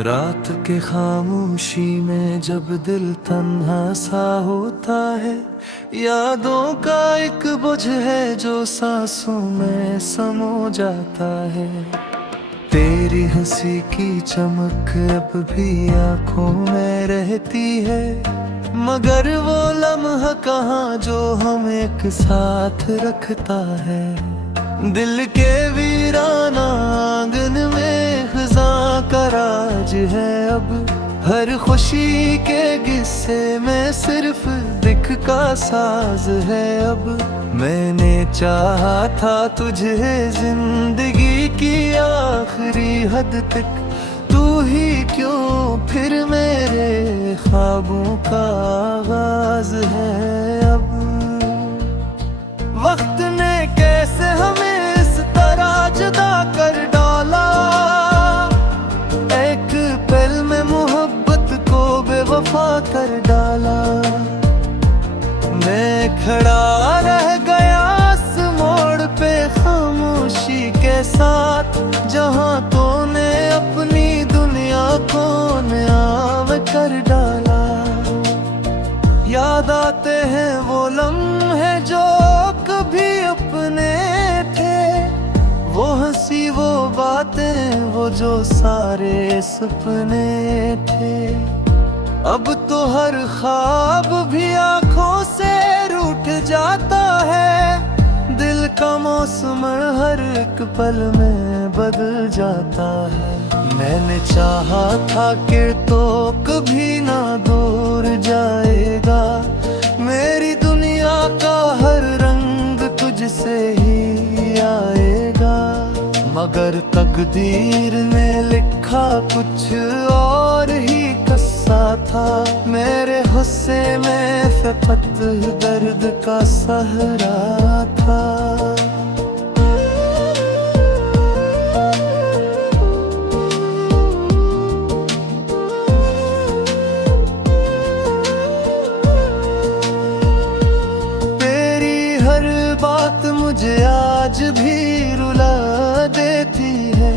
रात के खामोशी में जब दिल तन्हा सा होता है, यादों का एक बोझ है जो सांसों में समा जाता है। तेरी हंसी की चमक अब भी आंखों में रहती है, मगर वो लम्हा कहाँ जो हम एक साथ रखता है। दिल के वीराना आंगन में खज़ां का राज है अब, हर खुशी के किस्से में सिर्फ दिख का साज है अब। मैंने चाहा था तुझे जिंदगी की आखिरी हद तक, तू ही क्यों फिर मेरे ख्वाबों का आगाज है अब। वक्त ने कैसे हमें इस तरह जुदा कर डाला, एक पल में मोहब्बत को बेवफा कर डाला। मैं खड़ा रह गया इस मोड़ पे खामोशी के साथ, जहां तूने अपनी दुनिया को न्याम कर डाला। याद आते हैं वो लम्हे जो कभी अपने थे, वो हंसी वो बातें वो जो सारे सपने थे। अब तो हर ख्वाब भी आंखों से रूठ जाता है, दिल का मौसम हर एक पल में बदल जाता है। मैंने चाहा था कि तो कभी ना दूर जाएगा, मेरी दुनिया का हर रंग तुझसे ही आएगा। मगर तकदीर ने लिखा कुछ और ही कस्सा था, मेरे गुस्से में फ़क़त दर्द का सहरा था। बात मुझे आज भी रुला देती है,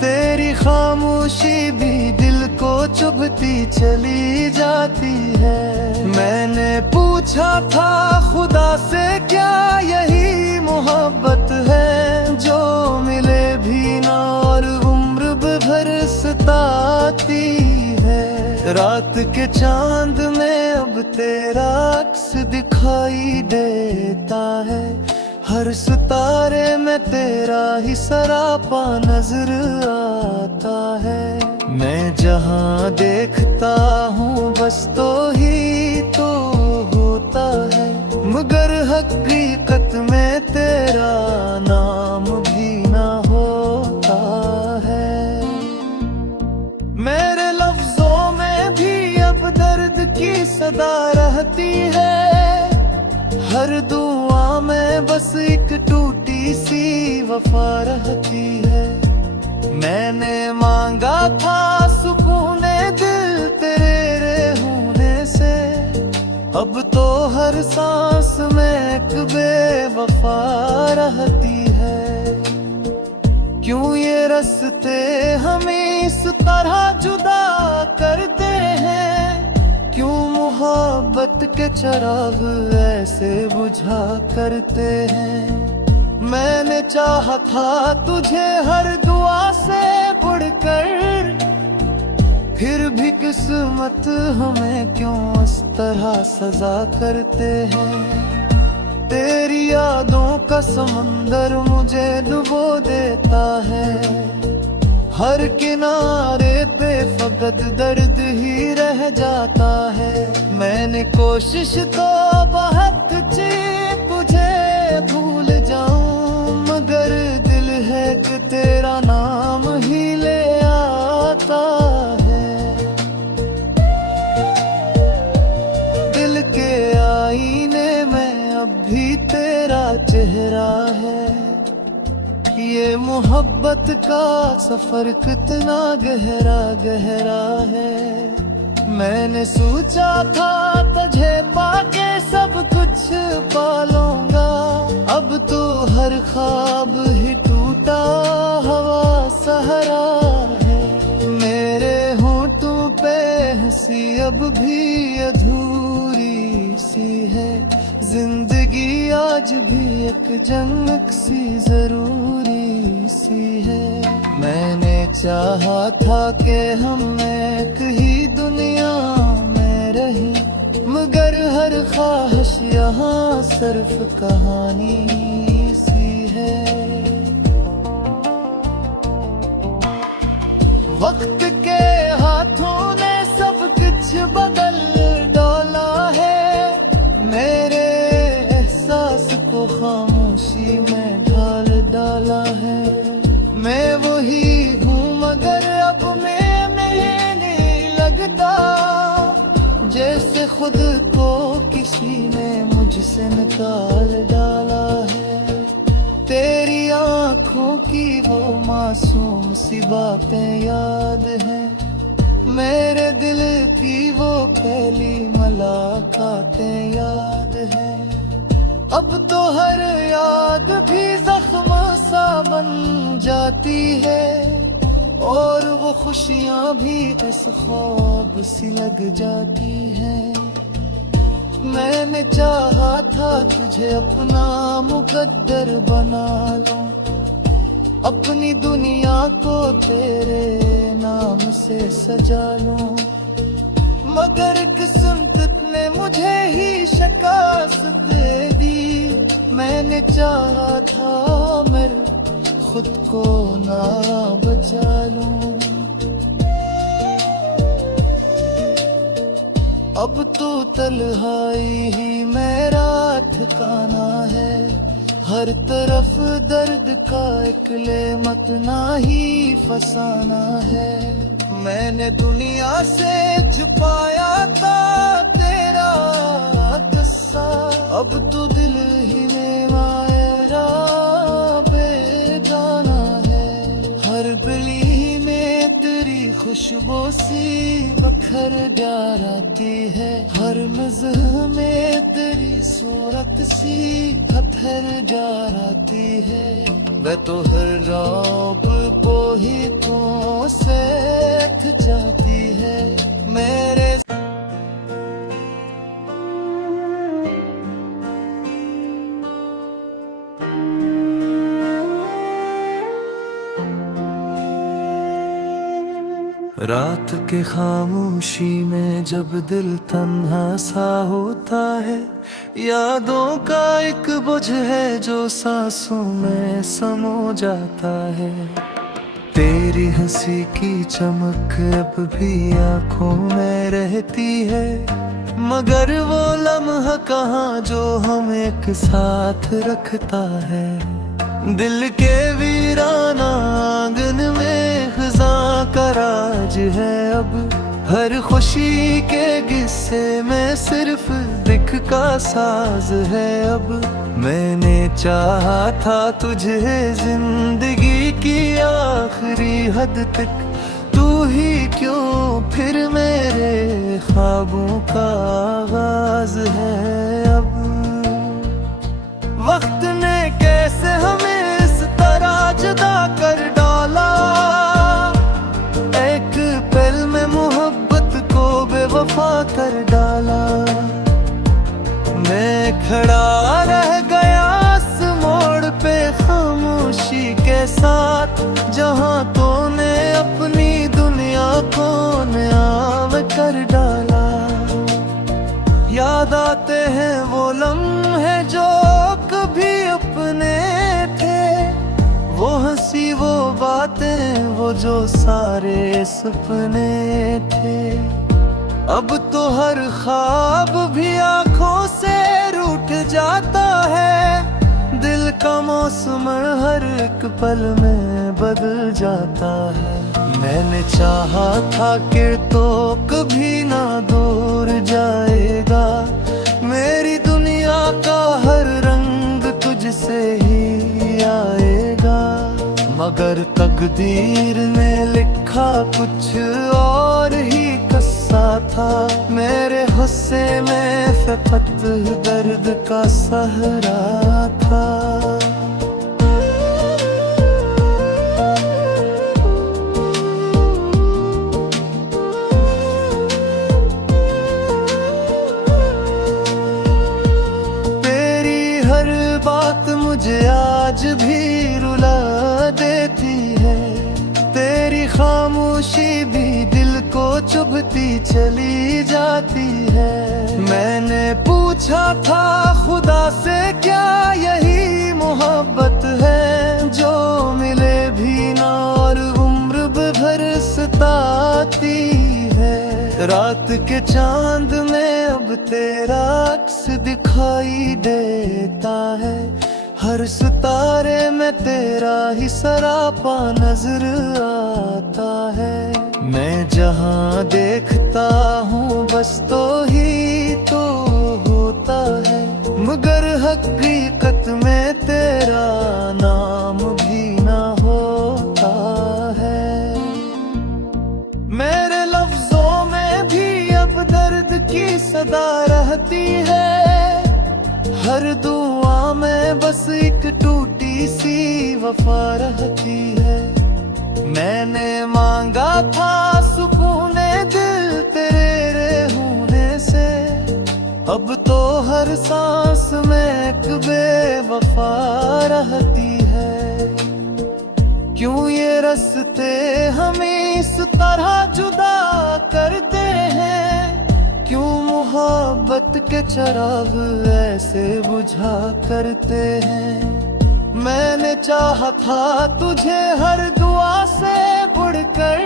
तेरी खामोशी भी दिल को चुभती चली जाती है। मैंने पूछा था खुदा से क्या यही मोहब्बत है, जो मिले भी ना और उम्र भर सताती है। रात के चांद में अब तेरा अक्स दिखाई देता है, हर सितारे में तेरा ही सरापा नजर आता है। मैं जहां देखता हूँ बस तो ही तो होता है, मगर हकीकत में तेरा नाम भी ना होता है। मेरे लफ्जों में भी अब दर्द की सदा रहती है, हर दुआ में बस एक टूटी सी वफा रहती है। मैंने मांगा था सुकून दिल तेरे होने से, अब तो हर सांस में एक बेवफा रहती है। क्यों ये रास्ते हमें इस तरह जुदा करते हैं, क्यों मोहब्बत के चिराग ऐसे बुझा करते हैं। मैंने चाहा था तुझे हर दुआ से बढ़कर, फिर भी किस्मत हमें क्यों इस तरह सजा करते हैं। तेरी यादों का समंदर मुझे डुबो देता है, हर किनारे पे फकत दर्द ही रह जाता है। मैंने कोशिश तो बहुत की तुझे भूल जाऊं, मगर दिल है कि तेरा नाम ही ले आता है। दिल के आईने में अब भी तेरा चेहरा है, ये मोहब्बत का सफर कितना गहरा गहरा है। मैंने सोचा था तुझे पाके सब कुछ पालूंगा, अब तो हर ख्वाब ही टूटा हवा सहारा है। मेरे सी अब भी अधूरी सी है, जिंदगी आज भी एक जंग सी जरूरी सी है। मैंने चाहा था कि हम एक ही दुनिया में रही, मगर हर ख्वाहिश यहाँ सिर्फ कहानी सी है। वक्त के हाथों ने सब कुछ बदल डाला है, मेरे एहसास को खामोशी में ढाल डाला है। मैं वही हूँ मगर अब मैं नहीं लगता, जैसे खुद को किसी ने मुझसे निकाल डाला है। तेरी आंखों की वो मासूम सी बातें याद हैं, मेरे दिल की वो पहली मुलाकातें याद हैं। अब तो हर याद भी जख्म सा बन जाती है, और वो खुशियाँ भी इस ख्वाब सी लग जाती हैं। मैंने चाहा था तुझे अपना मुकद्दर बना लूं, अपनी दुनिया को तेरे नाम से सजा लूं, मगर किस्मत ने मुझे ही शिकस्त दे दी। मैंने चाहा था मेरे खुद को ना बचा लूं। अब तो तन्हाई ही मेरा ठिकाना है, हर तरफ दर्द का इकले मत ना ही फसाना है। मैंने दुनिया से छुपाया था तेरा किस्सा, अब तो दिल ही में मेरा बेगाना है। हर गली में तेरी खुशबू सी बखर डार आती है, हर मज़ह में तेरी सूरत सी पत्थर डार आती है। मैं तो हर रौब को ही तो से थक जाती है मेरे। रात के खामोशी में जब दिल तन्हा सा होता है, यादों का एक बोझ है जो सांसों में समा जाता है। तेरी हंसी की चमक अब भी आंखों में रहती है, मगर वो लम्हा कहाँ जो हम एक साथ रखता है। दिल के वीराना आंगन में खज़ां का राज है अब, हर खुशी के किस्से में सिर्फ दिख का साज है अब। मैंने चाहा था तुझे जिंदगी की आखिरी हद तक, तू ही क्यों फिर मेरे ख्वाबों का आगाज है अब। वक्त ने कैसे हमें इस तरह जुदा कर डाला, एक पल में मोहब्बत को बेवफा कर डाला। मैं खड़ा रह गया इस मोड़ पे खामोशी के साथ, जहां तूने अपनी दुनिया को न्याम कर डाला। याद आते हैं वो लम्हे जो कभी अपने थे, वो हंसी वो बातें वो जो सारे सपने थे। अब तो हर ख्वाब भी आंखों से रूठ जाता है, दिल का मौसम हर एक पल में बदल जाता है। मैंने चाहा था कि तो कभी ना दूर जाएगा, मेरी दुनिया का हर रंग तुझसे ही आएगा। मगर तकदीर ने लिखा कुछ और ही किस्सा था, मेरे गुस्से में फकत दर्द का सहरा था। आज भी रुला देती है। तेरी खामोशी भी दिल को चुभती चली जाती है। मैंने पूछा था खुदा से क्या यही मोहब्बत है, जो मिले भी ना और उम्र भर सताती है। रात के चांद में अब तेरा अक्स दिखाई देता है। हर सितारे में तेरा ही सरापा नजर आता है। मैं जहाँ देखता हूँ बस तो ही तो होता है, मगर हकीकत में तेरा नाम भी ना होता है। मेरे लफ्जों में भी अब दर्द की सदा रहती है। हर दुआ में बस एक टूटी सी वफा रहती है। मैंने मांगा था सुकून दिल तेरे होने से, अब तो हर सांस में एक बेवफा रहती है। क्यों ये रास्ते हमें इस तरह जुदा करते हैं, क्यों मोहब्बत के चिराग ऐसे बुझा करते हैं। मैंने चाहा था तुझे हर दुआ से बढ़कर,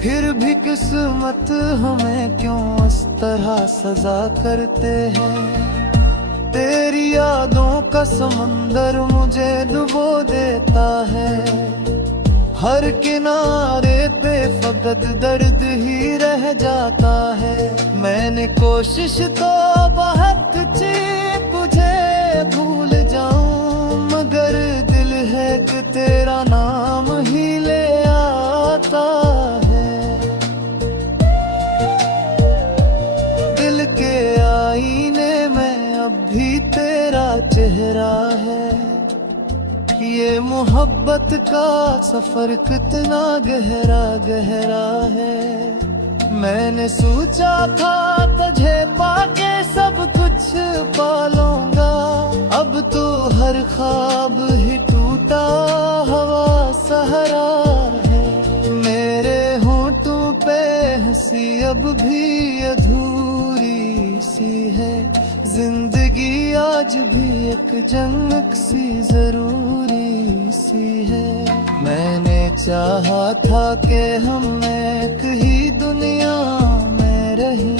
फिर भी किस्मत हमें क्यों इस तरह सजा करते हैं। तेरी यादों का समंदर मुझे डुबो देता है। हर किनारे पे फकत दर्द ही रह जाता है। मैंने कोशिश तो बहुत की तुझे भूल जाऊं, मगर दिल है कि तेरा नाम ही ले आता है। दिल के आईने में अब भी तेरा चेहरा है। ये मोहब्बत का सफर कितना गहरा गहरा है। मैंने सोचा था तुझे पाके सब कुछ पालूंगा, अब तो हर ख्वाब ही टूटा हवा सहारा है। मेरे होंठों पे हंसी अब भी अधूरी सी है। जिंदगी आज भी एक जंग सी जरूरी सी है। मैंने चाहा था कि हम एक ही दुनिया में रही,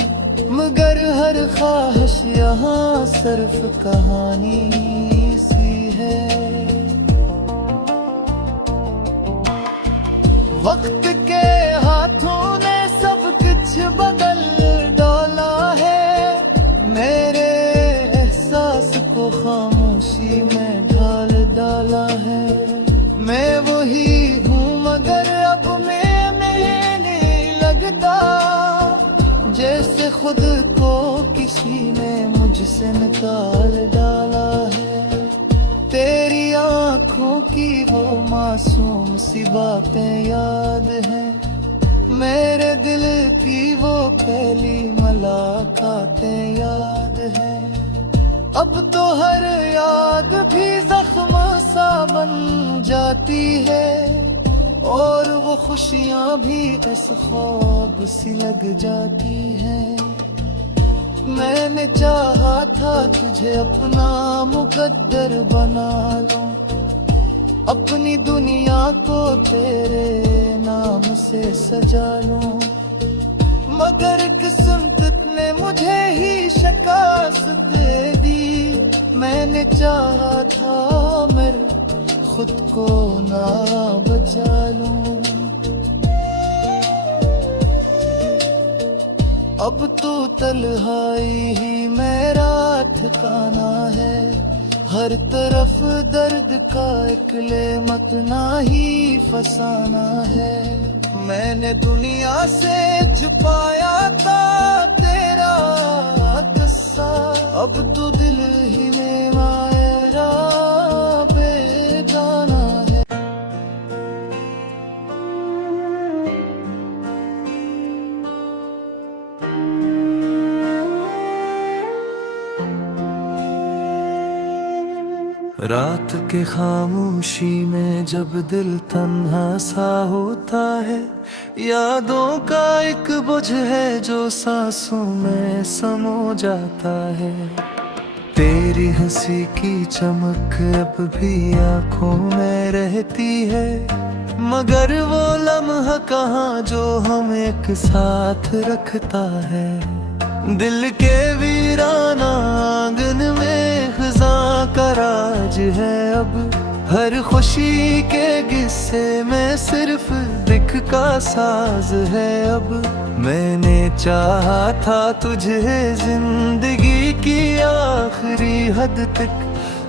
मगर हर ख्वाहिश यहाँ सिर्फ कहानी सी है। वक्त के हाथों ने सब कुछ बदल डाला है। मेरे एहसास को खामोशी में ढाल डाला है। मैं वही हूँ मगर अब मैं नहीं लगता, जैसे खुद को किसी ने मुझसे निकाल डाला है। तेरी आंखों की वो मासूम सी बातें याद हैं, मेरे दिल की वो पहली मुलाकातें याद है। अब तो हर याद भी जख्म सा बन जाती है, और वो खुशियाँ भी इस ख्वाब सी लग जाती हैं। मैंने चाहा था तुझे अपना मुकद्दर बना लूं, अपनी दुनिया को तेरे नाम से सजा लूं, मगर किस्मत ने मुझे ही शिकस्त दे दी। मैंने चाहा था मेरे खुद को ना बचा लूं। अब तो तन्हाई ही मेरा ठिकाना है, हर तरफ दर्द का एक लेमत ना ही फसाना है। मैंने दुनिया से छुपाया था तेरा किस्सा, अब तो दिल ही में मेरा बेगाना है। रात के खामोशी में जब दिल तन्हा सा होता है, यादों का एक बोझ है जो सांसों में समा जाता है। तेरी हंसी की चमक अब भी आंखों में रहती है, मगर वो लम्हा कहाँ जो हम एक साथ रखता है। दिल के वीराना आंगन में खज़ां का राज है अब, हर खुशी के किस्से में सिर्फ दिख का साज है अब। मैंने चाहा था तुझे जिंदगी की आखिरी हद तक,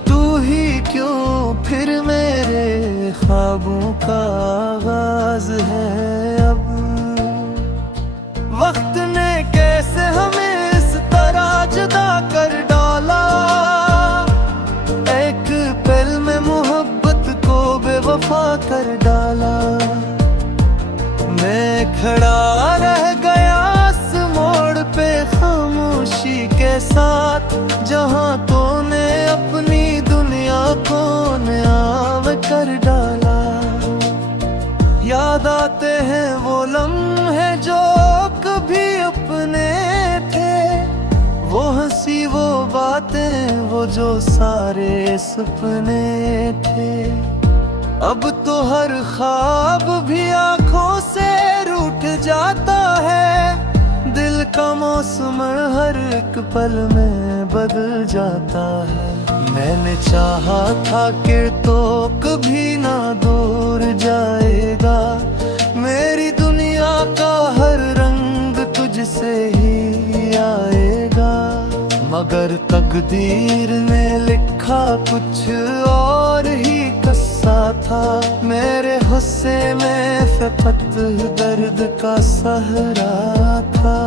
तू ही क्यों फिर मेरे ख्वाबों का आगाज है अब। वक्त ने कैसे हमें इस तरह जुदा कर डाला, एक पल में मोहब्बत को बेवफा कर डाला। मैं खड़ा रह गया इस मोड़ पे खामोशी के साथ, जहां तूने अपनी दुनिया को न्याम कर डाला। याद आते हैं वो लम्हे जो कभी अपने थे, वो हंसी वो बातें वो जो सारे सपने थे। अब तो हर ख्वाब भी आंखों से रूठ जाता है, दिल का मौसम हर एक पल में बदल जाता है। मैंने चाहा था कि तो कभी ना दूर जाएगा, मेरी दुनिया का हर रंग तुझसे ही आएगा। मगर तकदीर ने लिखा कुछ और ही कस्सा था, मेरे गुस्से में फकत दर्द का सहरा था।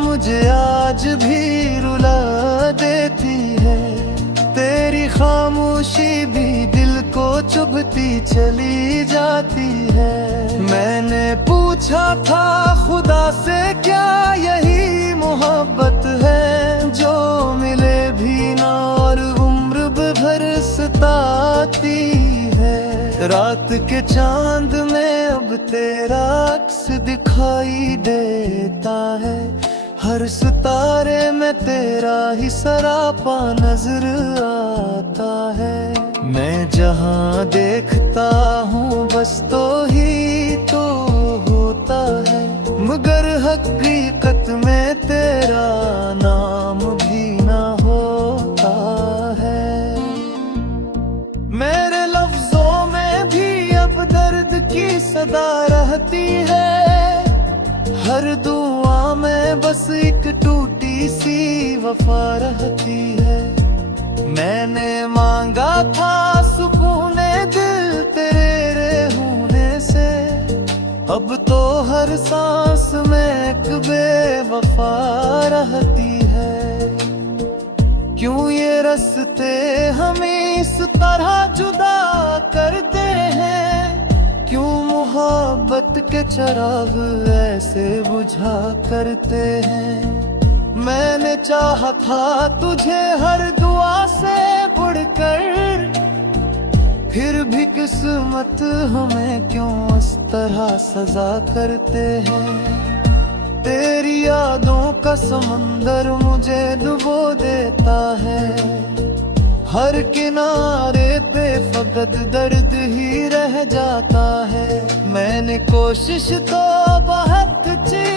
मुझे आज भी रुला देती है, तेरी खामोशी भी दिल को चुभती चली जाती है। मैंने पूछा था खुदा से क्या यही मोहब्बत है, जो मिले भी ना और उम्र भर सताती है। रात के चांद में अब तेरा अक्स दिखाई देता है, हर सितारे में तेरा ही सरापा नजर आता है। मैं जहाँ देखता हूँ बस तो ही तो होता है, मगर हकीकत में तेरा नाम भी ना होता है। मेरे लफ्जों में भी अब दर्द की सदा रहती है, हर दुआ में बस एक टूटी सी वफा रहती है। मैंने मांगा था सुकून दिल तेरे होने से, अब तो हर सांस में एक बेवफा रहती है। क्यों ये रास्ते हमें इस तरह जुदा करते हैं, क्यों मोहब्बत के चिराग ऐसे बुझा करते हैं। मैंने चाहा था तुझे हर दुआ से बढ़कर, फिर भी किस्मत हमें क्यों इस तरह सजा करते हैं। तेरी यादों का समंदर मुझे डुबो देता है, हर किनारे पे फकत दर्द ही रह जाता है। मैंने कोशिश तो बहुत की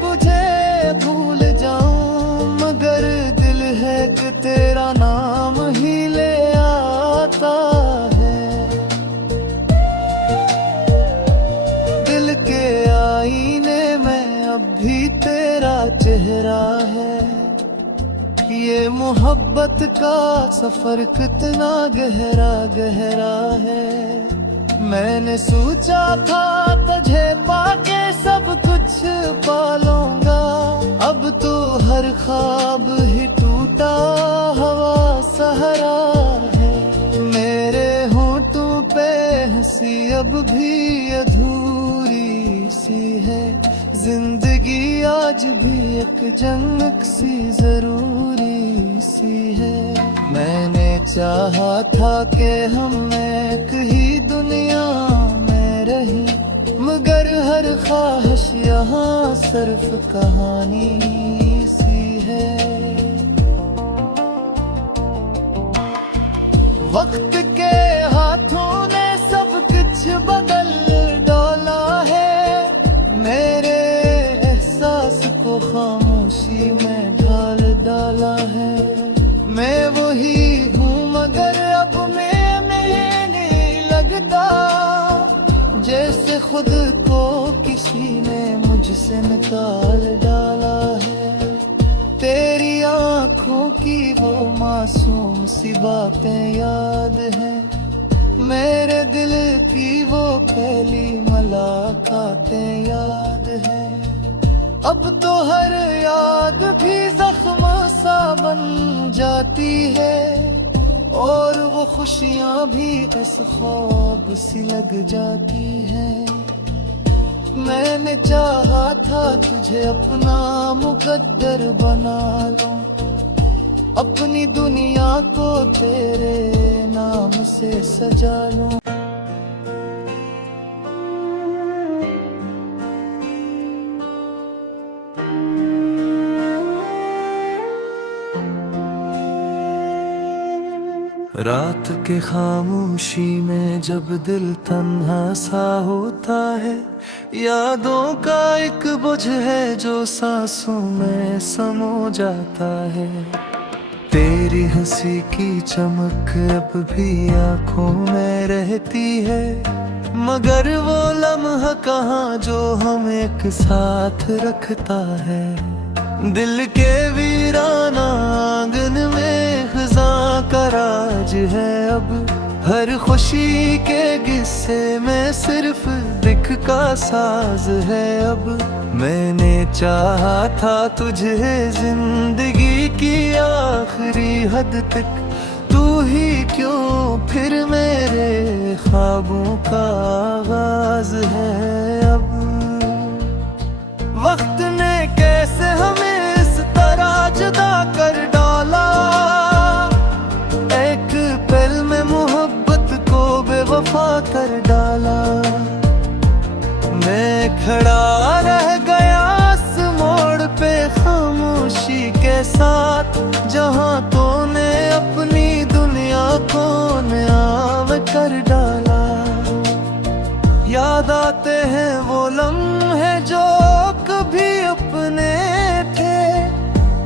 तुझे भूल जाऊं, मगर दिल है कि तेरा नाम ही ले आता है। दिल के आईने में अब भी तेरा चेहरा है, ये मोहब्बत का सफर कितना गहरा गहरा है। मैंने सोचा था तुझे पाके सब कुछ पालूंगा, अब तो हर ख्वाब ही टूटा हवा सहारा है। मेरे भी अधूरी सी है, जिंदगी आज भी एक जंग सी जरूरी सी है। मैंने चाहा था कि हम एक ही दुनिया में रही, मगर हर ख्वाहिश यहाँ सिर्फ कहानी सी है। वक्त के हाथों ने सब कुछ बदल डाला है, मेरे एहसास को खामोशी में ढाल डाला है। मैं वही हूँ मगर अब मैं नहीं लगता, जैसे खुद को किसी ने मुझसे निकाल डाला है। तेरी आंखों की वो मासूम सी बातें याद है, मेरे दिल की वो पहली मुलाकातें याद है। अब तो हर याद भी जख्म सा बन जाती है, और वो खुशियाँ भी इस ख्वाब सी लग जाती हैं। मैंने चाहा था तुझे अपना मुकद्दर बना लूं, अपनी दुनिया को तेरे नाम से सजा लूं। रात के खामोशी में जब दिल तन्हा सा होता है, यादों का एक बोझ है जो सांसों में समा जाता है। तेरी हंसी की चमक अब भी आंखों में रहती है, मगर वो लम्हा कहाँ जो हम एक साथ रखता है। दिल के वीराना आंगन में खज़ां का राज है अब, हर खुशी के किस्से में सिर्फ दिख का साज है अब। मैंने चाहा था तुझे जिंदगी की आखिरी हद तक, तू ही क्यों फिर मेरे ख्वाबों का आगाज है अब। वक्त ने कैसे हमें इस तरह जुदा कर डाला, एक पल में मोहब्बत को बेवफा कर डाला। मैं खड़ा रह गया इस मोड़ पे खामोशी के साथ, जहां तूने अपनी दुनिया को न्याम कर डाला। याद आते हैं वो लम्हे जो कभी अपने थे,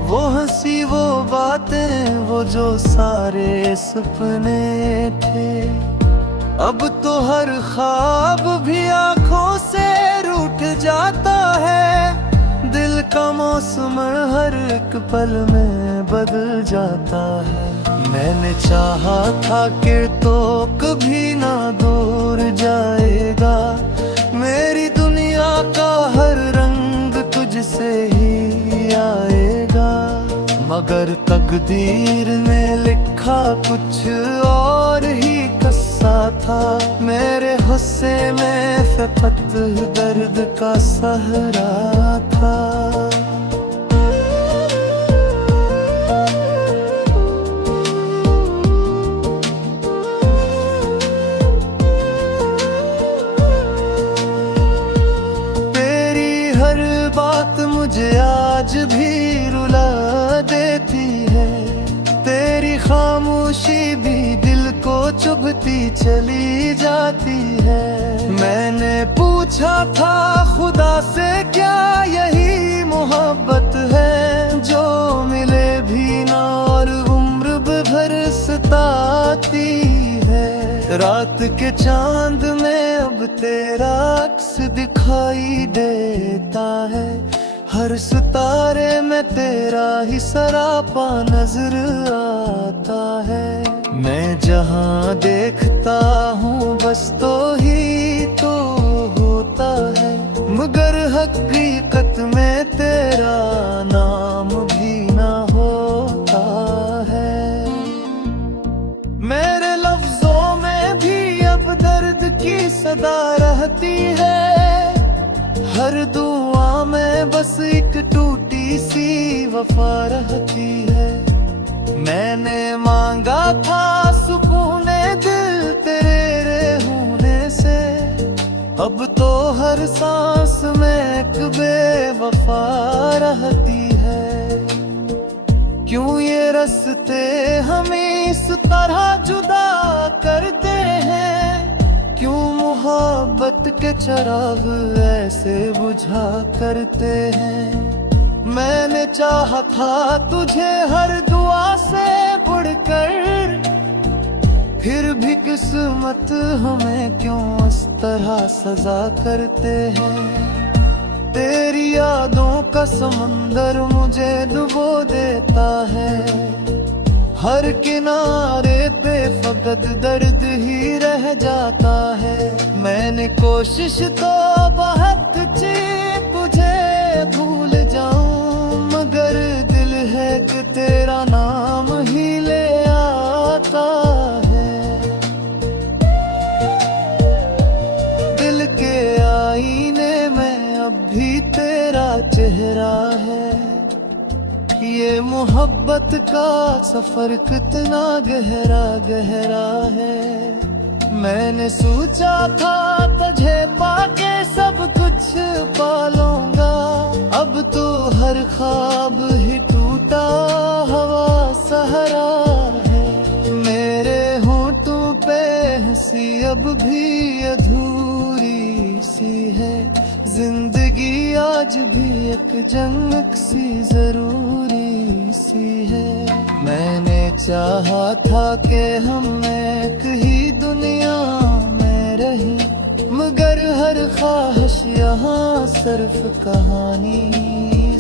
वो हंसी वो बातें वो जो सारे सपने थे। अब तो हर ख्वाब भी आंखों से रूठ जाता है, दिल का मौसम हर एक पल में बदल जाता है। मैंने चाहा था कि तो कभी ना दूर जाएगा, मेरी दुनिया का हर रंग तुझसे ही आएगा। मगर तकदीर ने लिखा कुछ और ही कस्सा था, मेरे गुस्से में फकत दर्द का सहरा था। बात मुझे आज भी रुला देती है, तेरी खामोशी भी दिल को चुभती चली जाती है। मैंने पूछा था खुदा से क्या यही मोहब्बत है, जो मिले भी ना और उम्र भर सताती है। रात के चांद में अब तेरा अक्स दिखाई देता है, हर सितारे में तेरा ही सरापा नजर आता है। मैं जहाँ देखता हूँ बस तो ही तो होता है, मगर हकीकत में तेरा नाम भी ना होता है। मेरे लफ्जों में भी अब दर्द की सदा रहती है। हर दुआ में बस एक टूटी सी वफा रहती है। मैंने मांगा था सुकून दिल तेरे होने से, अब तो हर सांस में एक बेवफा रहती है। क्यों ये रास्ते हमें इस तरह जुदा करते हैं, क्यों मोहब्बत के चिराग ऐसे बुझा करते हैं। मैंने चाहा था तुझे हर दुआ से बढ़कर, फिर भी किस्मत हमें क्यों इस तरह सजा करते हैं। तेरी यादों का समंदर मुझे डुबो देता है, हर किनारे पे फकत दर्द ही रह जाता है। मैंने कोशिश तो बहुत की तुझे भूल जाऊं, मगर दिल है कि तेरा नाम ही ले आता है। दिल के आईने में अब भी तेरा चेहरा है। ये मोहब्बत का सफर कितना गहरा गहरा है। मैंने सोचा था तुझे पाके सब कुछ पालूंगा, अब तो हर ख्वाब ही टूटा हवा सहारा है। मेरे होंठों पे हंसी अब भी अधूरी सी है, जिंदगी आज भी एक जंग सी जरूरी सी है। मैंने चाहा था कि हम एक ही दुनिया में रहें, मगर हर ख्वाहिश यहाँ सिर्फ कहानी